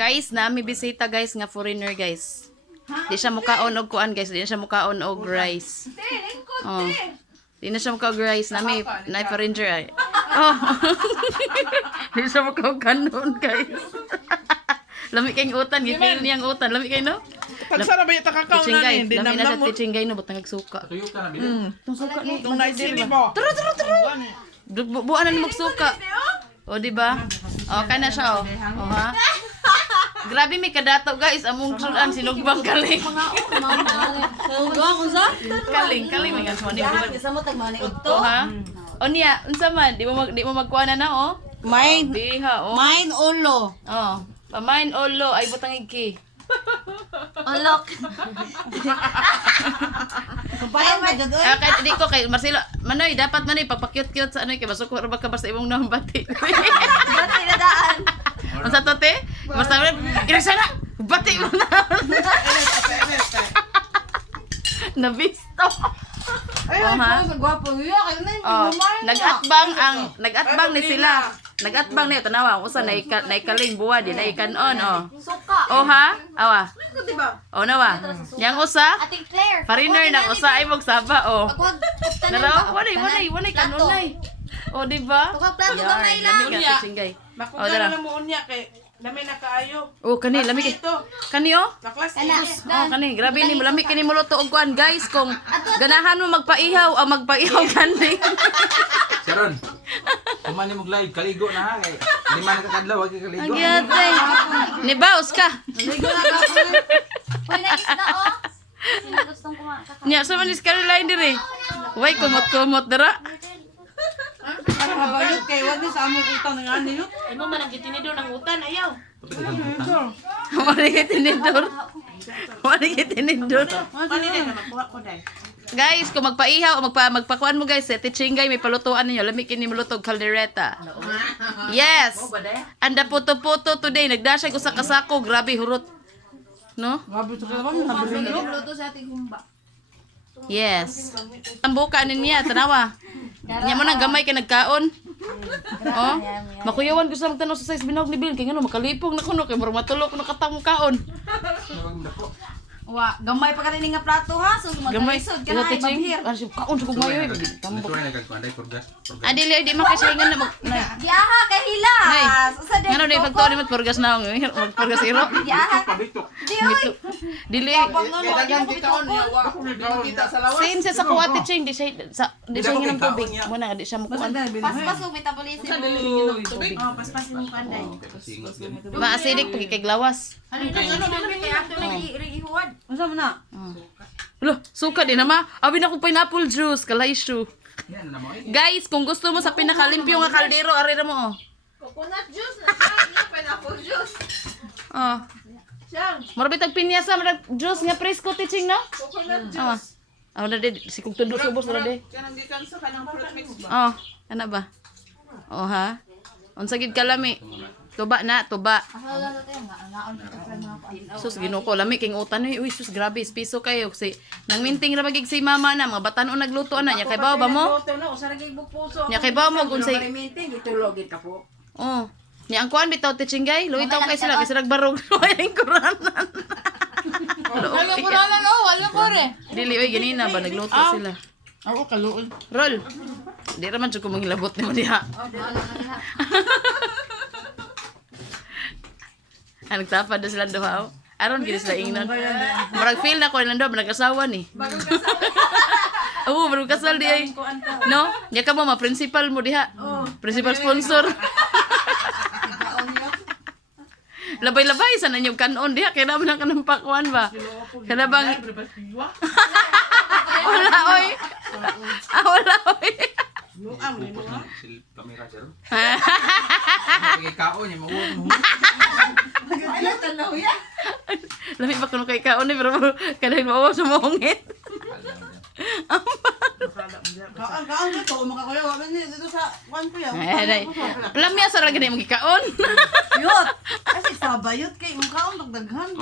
Guys, nami bisita guys nga foreigner guys. Di siya mukaon og kuan guys, di na siya mukaon og rice. Oh. Di na siya mukaon og rice, nami na foreigner ay. Oh. Di siya mukaon kanon guys. Lami kayong utan, gipil niyang utan, lami kayo no? Pagsara ba yung takakaw na Tichingay, hindi lami na sa namnam mo. tichingay no, butang suka. Tuyo ka na, bilhin. Itong suka ni. Itong naisili mo. Turo. Buwan na ni magsuka. O, di ba? O, kana siya, o. O, ha? Grabe may kadato, guys. Among sudan, sinugbang kaling. Kaling, may gansuan. Di o, ha? O, niya, unsa man, di mo magkuha na na, o? Mine, Diha, o. mine ulo. O, pamain olo, ay butang iki. Olok. Bayan na jud oy. Kahit di ko, kay Marcelo, manoy, dapat manoy, pagpa-cute-cute sa ano, kay basuko, rabag ka basta imong nambati. Dati na daan. Ang sa tote, basta irisa na, bati mo na. Nabisto. Ay, Oh, ha? sa gwapo niya kay na Oh, nag-atbang ni sila. Nag-atbang na tanawa, ang usa na ikaling buwa di na ikanon oh. suka. Oh ha? Awa. Diba? Oh nawa. Yang usa, Ating Claire. foreigner na usa ay mong saba oh. Pagwag Naraw, wanay kanunay. Oh, di ba? Pagwag plato gamay lang. Lami ka singgay. Makuha Oh, dara. na lang mo unya kay lami na kaayo. Oh, kani lami kay. Ito. Kani oh. Naklas Ana. ito. Oh, kani, grabe ni malami kini mo luto og kuan, guys, kung ganahan mo magpaihaw o magpaihaw kani. Sharon, kumani mo live, kaligo na ha. Kay, lima na kakadlaw, wag ka kaligo. Ang giyatay. Ni baos ka. Ligo na ka. Pwede na isda oh. Sino gustong kumain? Nya sa manis Caroline dire. Way kumot-kumot dira. Para mabayot kay wag sa among utang nga niyo. Imo man ang gitinidor ng utan, ayaw. Wala kitinidor. Wala kitinidor. Mani na magkuha ko dai. Guys, kung magpaihaw o magpakuan mo guys, tichingay may palutuan ninyo. Lami kini mulutog caldereta. Yes. Anda puto-puto today. Nagdasya ko sa kasako. Grabe hurot. No? Grabe to ka man nabilo. Luto sa ating humba. Yes. Ang buka niya, tanawa. Nya mo nang gamay kay nagkaon. Oh. Makuyawan ko sa magtanaw sa size binog ni Bill kay ngano makalipong na kuno kay murag matulog na katang kaon. Wa, gamay pa kanini nga plato ha. So Gamay. magalisod ka Ito na teaching. ibabhir. Ano siya kaon sa kumayo. Ito na nagkakuanday, purgas. Adili di makasilingan na mag. Yaha kay hilas. Usa din. Ngano day pagtuon mo purgas na ang purgas iro. Yaha. Di oy. Dili. Dagang kitaon niya wa ko kita sa lawas. Same siya sa kuha teaching di siya di siya ng tubig. Muna di siya mukuan. Paspas ug metabolism. Tubig. Oh, paspasin mo panday. Maasidik pag kay glawas. Ano namin kay ato ihuwad. Unsa man na? Lo, suka din naman. Abi na ko pineapple juice, kalayshu. Yan na mo. Guys, kung gusto mo sa pinakalimpyo nga kaldero, ari ra mo oh. Coconut juice na sa pineapple juice. Oh. Siyang Mura bitag pinyasa, mura juice nga presko teaching no? coconut Ah. Ah, na de si kung tundo subos na de. Kanang gikan sa kanang fruit mix ba? Oh, ana ba? Oh ha. Unsa gid kalami? Tuba na, tuba. Wala na tayo nga naon kita sa mga Sus ginuko lami king utan ni. Uy, sus grabe, piso kayo si nang minting ra bagig si mama na mga batan-o nagluto na nya kay bawo ba mo? Ito na usa ra gyud puso. Nya kay bawo mo unsay Gitulogit ka po. Oh. Nya ang kuan bitaw tichingay, luitaw kay sila kasi barog ay kuranan. Wala ko na wala ko re. Dili oy ganina ba nagluto sila. Ako kaluod. Roll. Di ra man jud ko manghilabot nimo diha. Ang nagtapad na sila duha. Oh. Aron gid sila ingnon. Murag feel na ko nila do nag-asawa ni. Oo, bagong kasal di ay. No? Nya ka mo ma-principal mo diha. Principal sponsor. Labay-labay sa nanyog kanon diha kay naman ang kanang pakwan ba. Kana bang wala oy. Wala oy. Luam ni mga. Sil kamera Sharon. Kay kao niya mo. Ano tanaw ya? Lami ba kuno kay kaon ni pero kadang mao sa mongit. Kaan dito makakuya wa ni dito sa kwan ko ya. Ay, lamya sa ra gani mo gikaon. Yot. Kasi sabayot kay mukhaon dagdaghan.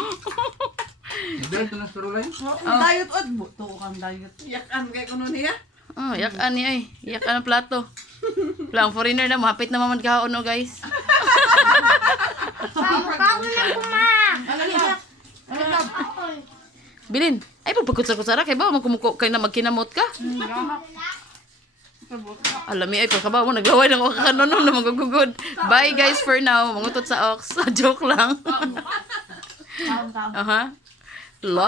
Dito na storyline. Dayot od buto kang dayot. Yakan kay kuno niya. Oh, yakan ni ay. Yakan ang plato. Lang foreigner na mahapit na mamad kaon oh guys. Kaon lang Bilin. Ay, pagpakutsara-kutsara. Kaya ba, magkumuko kay na magkinamot ka? Alami, ay, pagkabaw mo, naglaway ng kanonom na magugugod. Bye, guys, for now. Mangutot sa ox. Joke lang. Kaon. Aha. Love